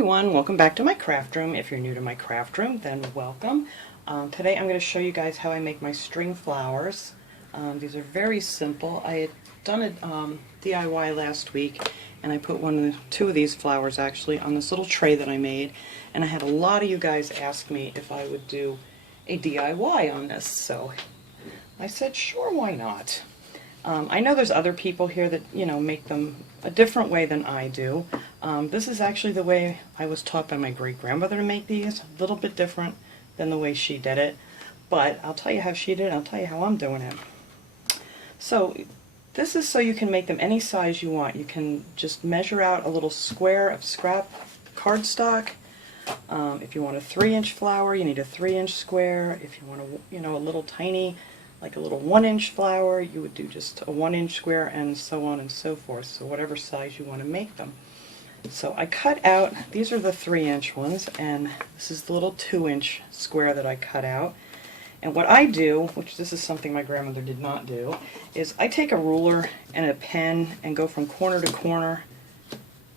everyone, welcome back to my craft room. If you're new to my craft room, then welcome. Today I'm going to show you guys how I make my string flowers. These are very simple. I had done a DIY last week, and I put two of these flowers actually on this little tray that I made, and I had a lot of you guys ask me if I would do a DIY on this, so I said sure, why not. I know there's other people here that, make them a different way than I do. This is actually the way I was taught by my great-grandmother to make these, a little bit different than the way she did it, but I'll tell you how she did it, I'll tell you how I'm doing it. So this is so you can make them any size you want. You can just measure out a little square of scrap cardstock. If you want a 3-inch flower, you need a 3-inch square. If you want a little tiny, like a little 1-inch flower, you would do just a 1-inch square, and so on and so forth, so whatever size you want to make them. So I cut out, these are the 3-inch ones, and this is the little 2-inch square that I cut out. And what I do, which this is something my grandmother did not do, is I take a ruler and a pen and go from corner to corner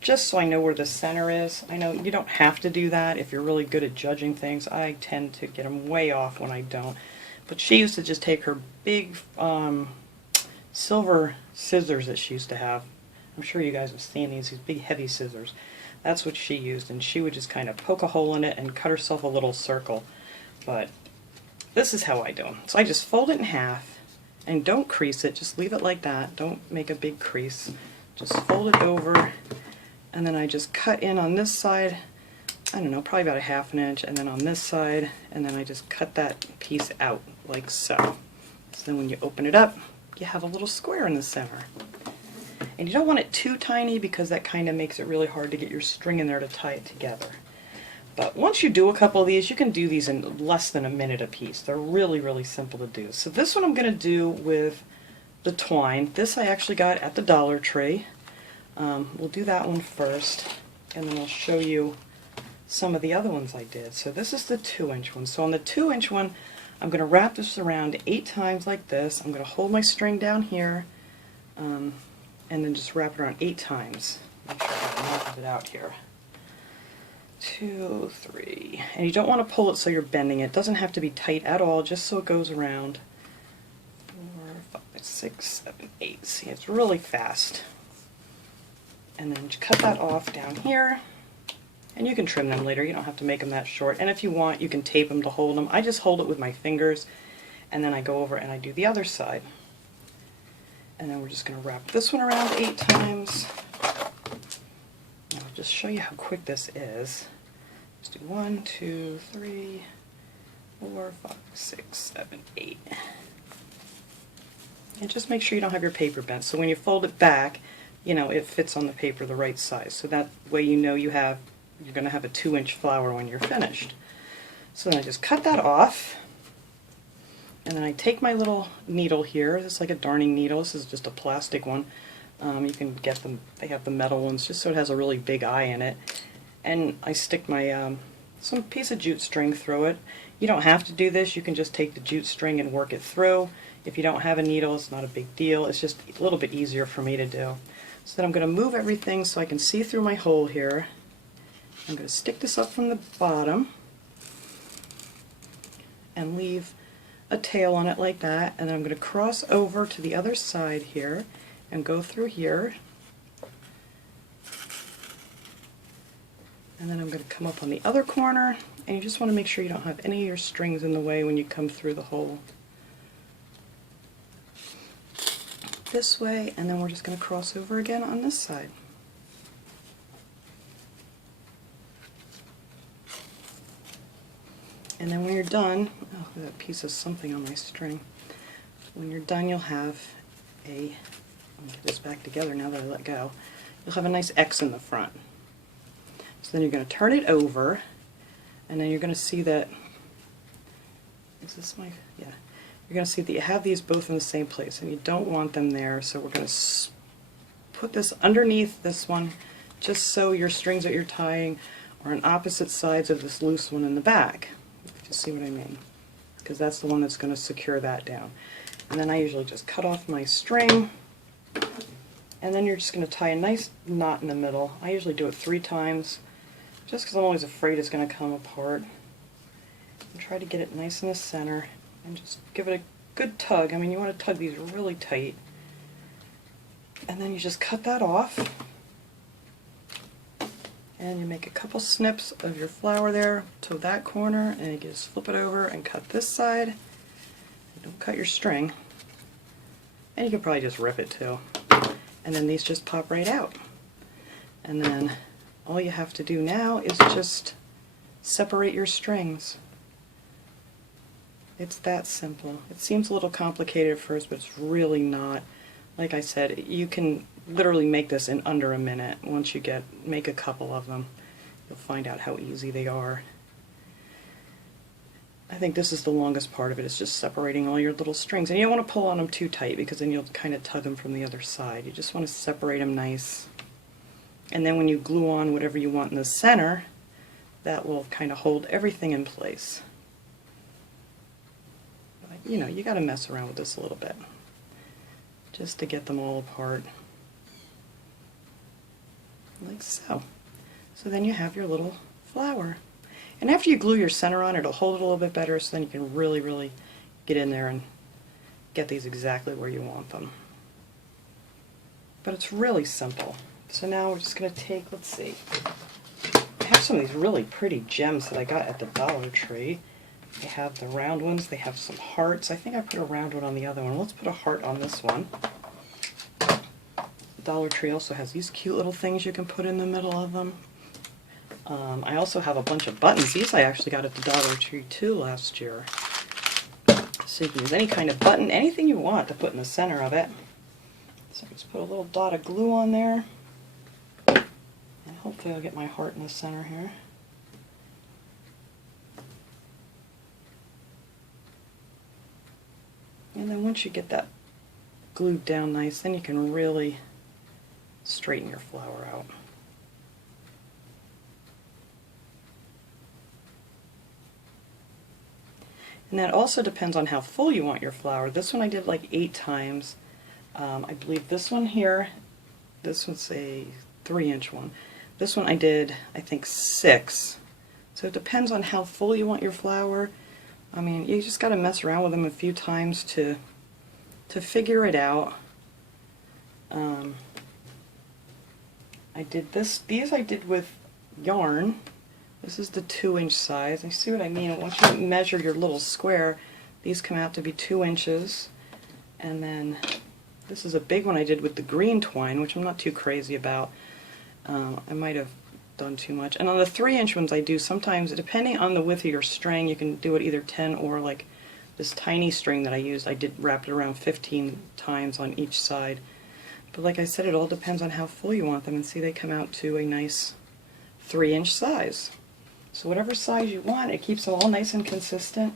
just so I know where the center is. I know you don't have to do that if you're really good at judging things. I tend to get them way off when I don't. But she used to just take her big silver scissors that she used to have. I'm sure you guys have seen these big heavy scissors. That's what she used, and she would just kind of poke a hole in it and cut herself a little circle. But this is how I do them. So I just fold it in half, and don't crease it, just leave it like that. Don't make a big crease. Just fold it over, and then I just cut in on this side, I don't know, probably about a 1/2 inch, and then on this side, and then I just cut that piece out like so. So then when you open it up, you have a little square in the center. And you don't want it too tiny because that kind of makes it really hard to get your string in there to tie it together. But once you do a couple of these, you can do these in less than a minute a piece. They're really, really simple to do. So this one I'm going to do with the twine. This I actually got at the Dollar Tree. We'll do that one first, and then I'll show you some of the other ones I did. So this is the 2-inch one. So on the 2-inch one, I'm going to wrap this around 8 times like this. I'm going to hold my string down here, and then just wrap it around 8 times. Make sure I get enough of it out here. 2, 3. And you don't want to pull it so you're bending it. It doesn't have to be tight at all, just so it goes around. 4, 5, 6, 7, 8. See, it's really fast. And then just cut that off down here. And you can trim them later. You don't have to make them that short. And if you want, you can tape them to hold them. I just hold it with my fingers, and then I go over and I do the other side. And then we're just going to wrap this one around 8 times. I'll just show you how quick this is. Let's do 1, 2, 3, 4, 5, 6, 7, 8. And just make sure you don't have your paper bent. So when you fold it back, it fits on the paper the right size. So that way you're going to have a 2-inch flower when you're finished. So then I just cut that off. And then I take my little needle here. This is like a darning needle. This is just a plastic one. You can get them, they have the metal ones, just so it has a really big eye in it. And I stick my some piece of jute string through it. You don't have to do this. You can just take the jute string and work it through. If you don't have a needle, it's not a big deal. It's just a little bit easier for me to do. So then I'm going to move everything so I can see through my hole here. I'm going to stick this up from the bottom and leave a tail on it like that, and then I'm going to cross over to the other side here and go through here, and then I'm going to come up on the other corner, and you just want to make sure you don't have any of your strings in the way when you come through the hole. This way, and then we're just going to cross over again on this side. And then when you're done, oh, that piece of something on my string. When you're done, you'll have let me get this back together now that I let go. You'll have a nice X in the front. So then you're going to turn it over, and then you're going to see that, is this my, yeah. You're going to see that you have these both in the same place, and you don't want them there, so we're going to put this underneath this one, just so your strings that you're tying are on opposite sides of this loose one in the back. If you see what I mean, because that's the one that's going to secure that down. And then I usually just cut off my string, and then you're just going to tie a nice knot in the middle. I usually do it 3 times. just because I'm always afraid it's going to come apart. And try to get it nice in the center and just give it a good tug. I mean, you want to tug these really tight. And then you just cut that off. And you make a couple snips of your flower there to that corner, and you just flip it over and cut this side. Don't cut your string. And you could probably just rip it too. And then these just pop right out. And then all you have to do now is just separate your strings. It's that simple. It seems a little complicated at first, but it's really not. Like I said, you can literally make this in under a minute. Once you make a couple of them, you'll find out how easy they are. I think this is the longest part of it, is just separating all your little strings. And you don't want to pull on them too tight because then you'll kind of tug them from the other side. You just want to separate them nice. And then when you glue on whatever you want in the center, that will kind of hold everything in place. But, you know, you got to mess around with this a little bit just to get them all apart. Like so. So then you have your little flower. And after you glue your center on, it'll hold it a little bit better, so then you can really, really get in there and get these exactly where you want them. But it's really simple. So now we're just going to take, let's see, I have some of these really pretty gems that I got at the Dollar Tree. They have the round ones, they have some hearts. I think I put a round one on the other one. Let's put a heart on this one. Dollar Tree also has these cute little things you can put in the middle of them. I also have a bunch of buttons. These I actually got at the Dollar Tree too last year. So you can use any kind of button, anything you want to put in the center of it. So just put a little dot of glue on there. And hopefully I'll get my heart in the center here. And then once you get that glued down nice, then you can really straighten your flower out. And that also depends on how full you want your flower. This one I did like 8 times. I believe this one here, this one's a 3-inch one. This one I did, I think, 6. So it depends on how full you want your flower. I mean, you just got to mess around with them a few times to figure it out. I did these I did with yarn. This is the 2-inch size. You see what I mean? Once you measure your little square, these come out to be 2 inches. And then this is a big one I did with the green twine, which I'm not too crazy about. I might have done too much. And on the 3-inch ones I do sometimes, depending on the width of your string, you can do it either 10 or like this tiny string that I used. I did wrap it around 15 times on each side. But like I said, it all depends on how full you want them. And see, they come out to a nice 3-inch size. So whatever size you want, it keeps them all nice and consistent.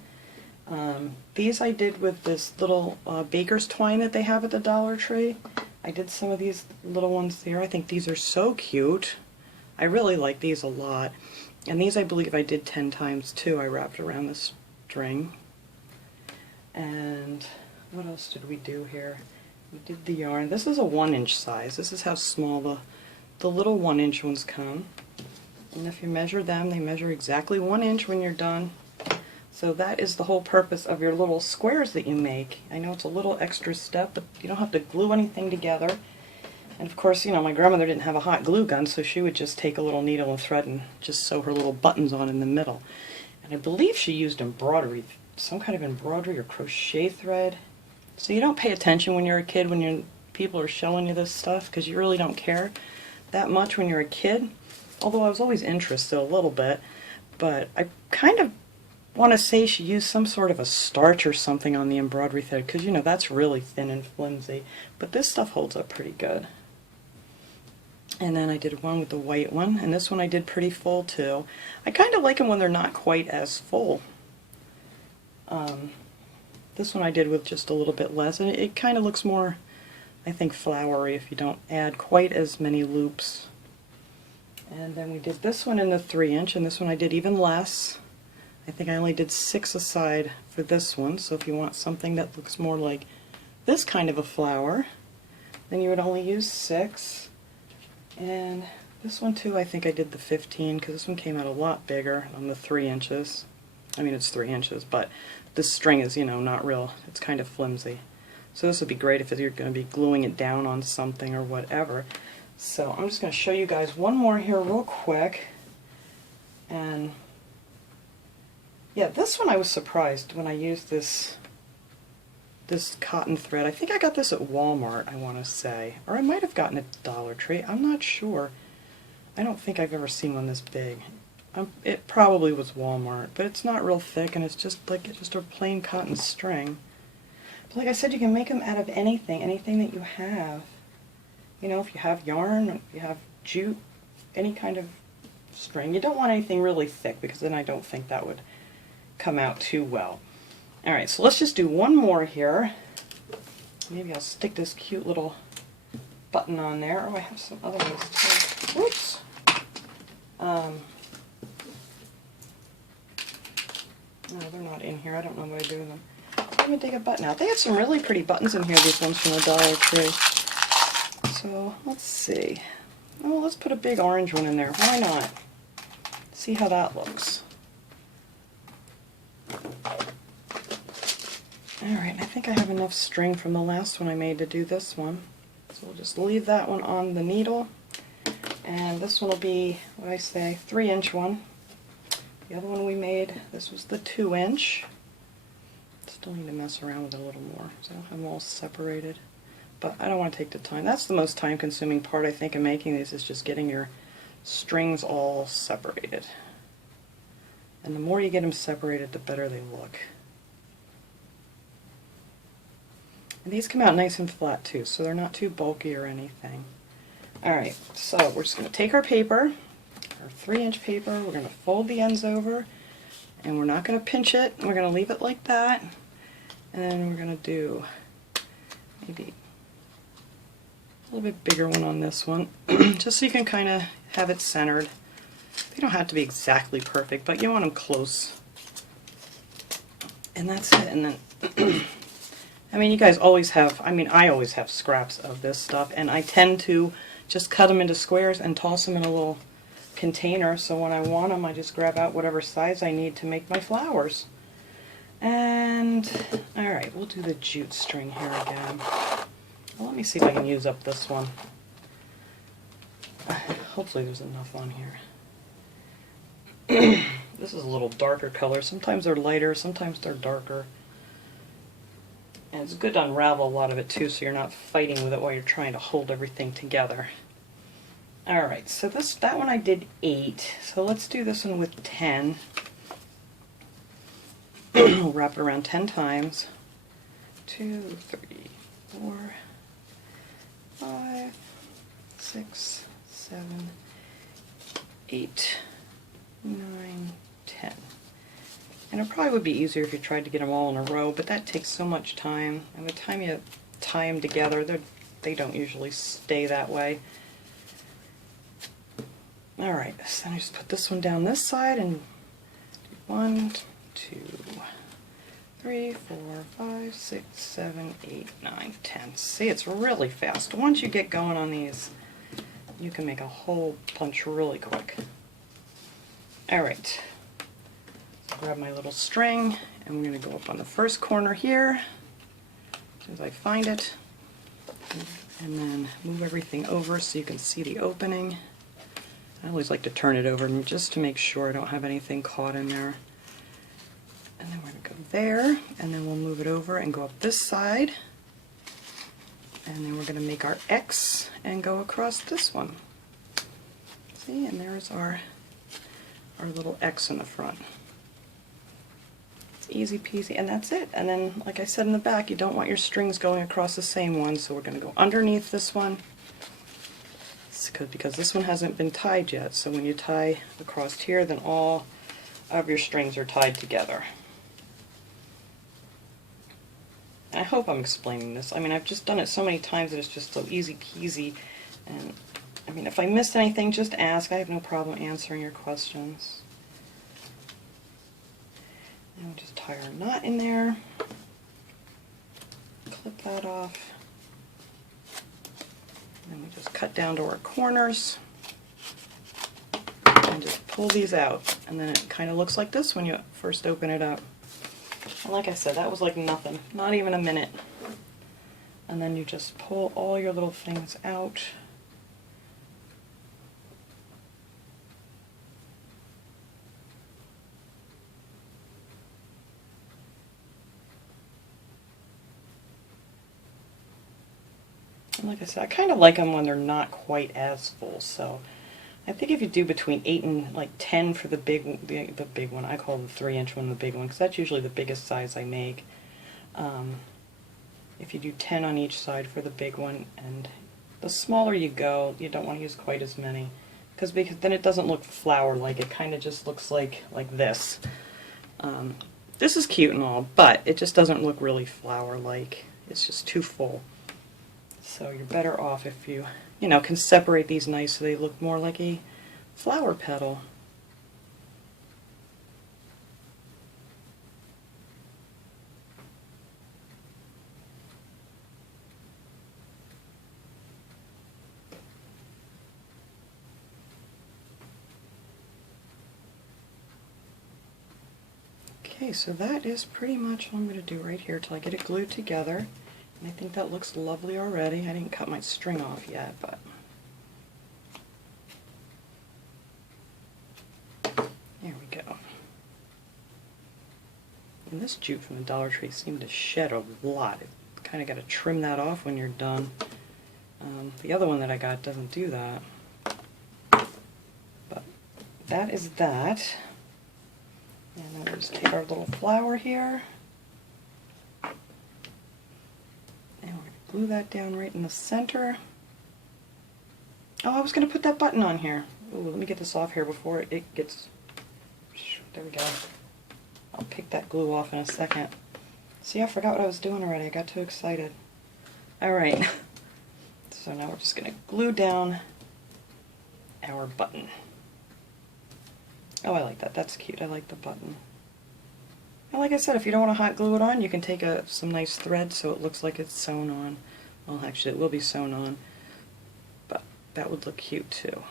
These I did with this little baker's twine that they have at the Dollar Tree. I did some of these little ones there. I think these are so cute. I really like these a lot. And these I believe I did 10 times too. I wrapped around this string. And what else did we do here? We did the yarn. This is a 1-inch size. This is how small the little 1-inch ones come. And if you measure them, they measure exactly 1 inch when you're done. So that is the whole purpose of your little squares that you make. I know it's a little extra step, but you don't have to glue anything together. And of course, you know, my grandmother didn't have a hot glue gun, so she would just take a little needle and thread and just sew her little buttons on in the middle. And I believe she used embroidery, some kind of embroidery or crochet thread. So you don't pay attention when you're a kid, when people are showing you this stuff, because you really don't care that much when you're a kid. Although I was always interested a little bit, but I kind of want to say she used some sort of a starch or something on the embroidery thread, because, you know, that's really thin and flimsy. But this stuff holds up pretty good. And then I did one with the white one, and this one I did pretty full too. I kind of like them when they're not quite as full. This one I did with just a little bit less, and it kind of looks more, I think, flowery if you don't add quite as many loops. And then we did this one in the 3-inch, and this one I did even less. I think I only did 6 aside for this one, so if you want something that looks more like this kind of a flower, then you would only use 6. And This one too, I think I did the 15 because this one came out a lot bigger on the 3 inches. I mean, it's 3 inches, but this string is, you know, not real. It's kind of flimsy. So this would be great if you're going to be gluing it down on something or whatever. So I'm just going to show you guys one more here real quick. And yeah, this one I was surprised when I used this cotton thread. I think I got this at Walmart, I want to say. Or I might have gotten it at Dollar Tree. I'm not sure. I don't think I've ever seen one this big. It probably was Walmart, but it's not real thick, and it's just a plain cotton string. But like I said, you can make them out of anything that you have. You know, if you have yarn, if you have jute, any kind of string. You don't want anything really thick because then I don't think that would come out too well. Alright, so let's just do one more here. Maybe I'll stick this cute little button on there. Oh, I have some other ones too. Whoops! No, they're not in here. I don't know what I do with them. Let me take a button out. They had some really pretty buttons in here, these ones from the Dollar Tree. So, let's see. Oh, let's put a big orange one in there. Why not? See how that looks. Alright, I think I have enough string from the last one I made to do this one. So we'll just leave that one on the needle. And this one will be, what did I say, 3-inch one. The other one we made, this was the 2-inch. Still need to mess around with it a little more, so I don't have them all separated. But I don't want to take the time. That's the most time-consuming part, I think, in making these, is just getting your strings all separated. And the more you get them separated, the better they look. And these come out nice and flat, too, so they're not too bulky or anything. Alright, so we're just going to take our paper, our 3-inch paper, we're going to fold the ends over, and we're not going to pinch it, we're going to leave it like that, and then we're going to do maybe a little bit bigger one on this one, just so you can kind of have it centered. They don't have to be exactly perfect, but you want them close. And that's it, and then, I mean, you guys always have, I always have scraps of this stuff, and I tend to just cut them into squares and toss them in a little container, so when I want them I just grab out whatever size I need to make my flowers. And alright, we'll do the jute string here again. Well, let me see if I can use up this one. Hopefully there's enough on here. This is a little darker color. Sometimes they're lighter, sometimes they're darker. And it's good to unravel a lot of it too, so you're not fighting with it while you're trying to hold everything together. Alright, so that one I did 8, so let's do this one with 10. We'll wrap it around 10 times. 2, 3, 4, 5, 6, 7, 8, 9, 10. And it probably would be easier if you tried to get them all in a row, but that takes so much time. And by the time you tie them together, they don't usually stay that way. Alright, so then I just put this one down this side and do 1, 2, 3, 4, 5, 6, 7, 8, 9, 10. See, it's really fast. Once you get going on these, you can make a whole bunch really quick. Alright, so grab my little string, and we're going to go up on the first corner here, as soon as I find it, and then move everything over so you can see the opening. I always like to turn it over just to make sure I don't have anything caught in there. And then we're going to go there, and then we'll move it over and go up this side. And then we're going to make our X and go across this one. See, and there's our little X in the front. It's easy peasy, and that's it. And then, like I said in the back, you don't want your strings going across the same one, so we're going to go underneath this one. Because this one hasn't been tied yet, so when you tie across here, then all of your strings are tied together. I hope I'm explaining this. I mean, I've just done it so many times that it's just so easy peasy, and I mean, if I missed anything, just ask. I have no problem answering your questions. And we'll just tie our knot in there, clip that off. And we just cut down to our corners. pull these out, and then it kind of looks like this when you first open it up. And like I said, that was like nothing, not even a minute. And then you just pull all your little things out. And like I said, I kind of like them when they're not quite as full, so I think if you do between 8 and like 10 for the big one, I call the 3-inch one the big one, because that's usually the biggest size I make. If you do 10 on each side for the big one, and the smaller you go, you don't want to use quite as many, because then it doesn't look flower-like. It kind of just looks like this. This is cute and all, but it just doesn't look really flower-like. It's just too full. So you're better off if you, can separate these nice so they look more like a flower petal. Okay, so that is pretty much what I'm going to do right here till I get it glued together. And I think that looks lovely already. I didn't cut my string off yet, but there we go. And this jute from the Dollar Tree seemed to shed a lot. You kind of got to trim that off when you're done. The other one that I got doesn't do that. But that is that. And then we'll just take our little flower here, and we're going to glue that down right in the center. Oh, I was going to put that button on here. Ooh, let me get this off here before it gets... There we go. I'll pick that glue off in a second. See, I forgot what I was doing already. I got too excited. Alright, so now we're just going to glue down our button. Oh, I like that. That's cute. I like the button. And like I said, if you don't want to hot glue it on, you can take some nice thread so it looks like it's sewn on. Well, actually, it will be sewn on, but that would look cute too.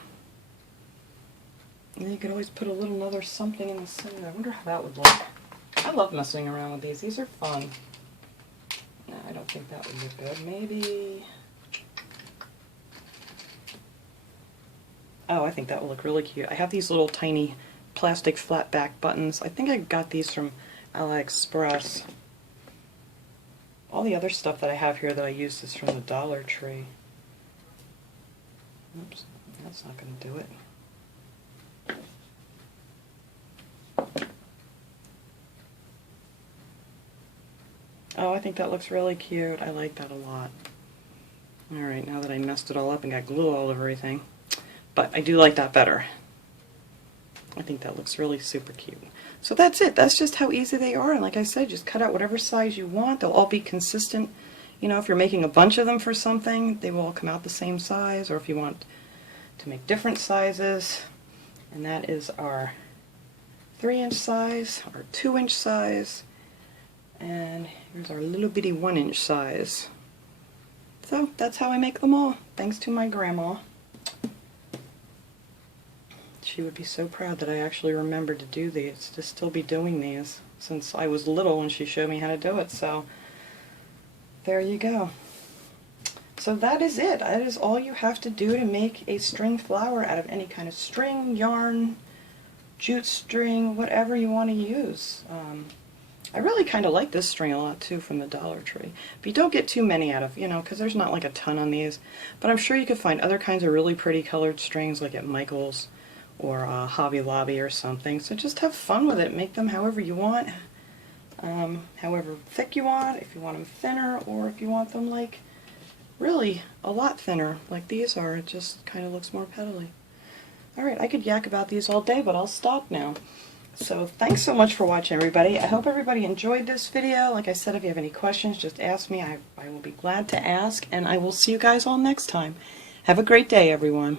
And then you could always put another something in the center. I wonder how that would look. I love messing around with these. These are fun. No, I don't think that would look good. Maybe... Oh, I think that will look really cute. I have these little tiny plastic flat back buttons. I think I got these from AliExpress. All the other stuff that I have here that I use is from the Dollar Tree. Oops, that's not going to do it. Oh, I think that looks really cute. I like that a lot. Alright, now that I messed it all up and got glue all over everything. But I do like that better. I think that looks really super cute. So that's it. That's just how easy they are. And like I said, just cut out whatever size you want. They'll all be consistent. If you're making a bunch of them for something, they will all come out the same size. Or if you want to make different sizes. And that is our 3-inch size, our 2-inch size, and here's our little bitty 1-inch size. So that's how I make them all, thanks to my grandma. She would be so proud that I actually remembered to do these, to still be doing these, since I was little when she showed me how to do it, so there you go. So that is it. That is all you have to do to make a string flower out of any kind of string, yarn, jute string, whatever you want to use. I really kind of like this string a lot too from the Dollar Tree. But you don't get too many out of, because there's not like a ton on these. But I'm sure you could find other kinds of really pretty colored strings like at Michael's or Hobby Lobby or something. So just have fun with it. Make them however you want, however thick you want, if you want them thinner, or if you want them like really a lot thinner like these are. It just kind of looks more petally. Alright, I could yak about these all day, but I'll stop now. So thanks so much for watching, everybody. I hope everybody enjoyed this video. Like I said, if you have any questions, just ask me. I will be glad to ask, and I will see you guys all next time. Have a great day, everyone.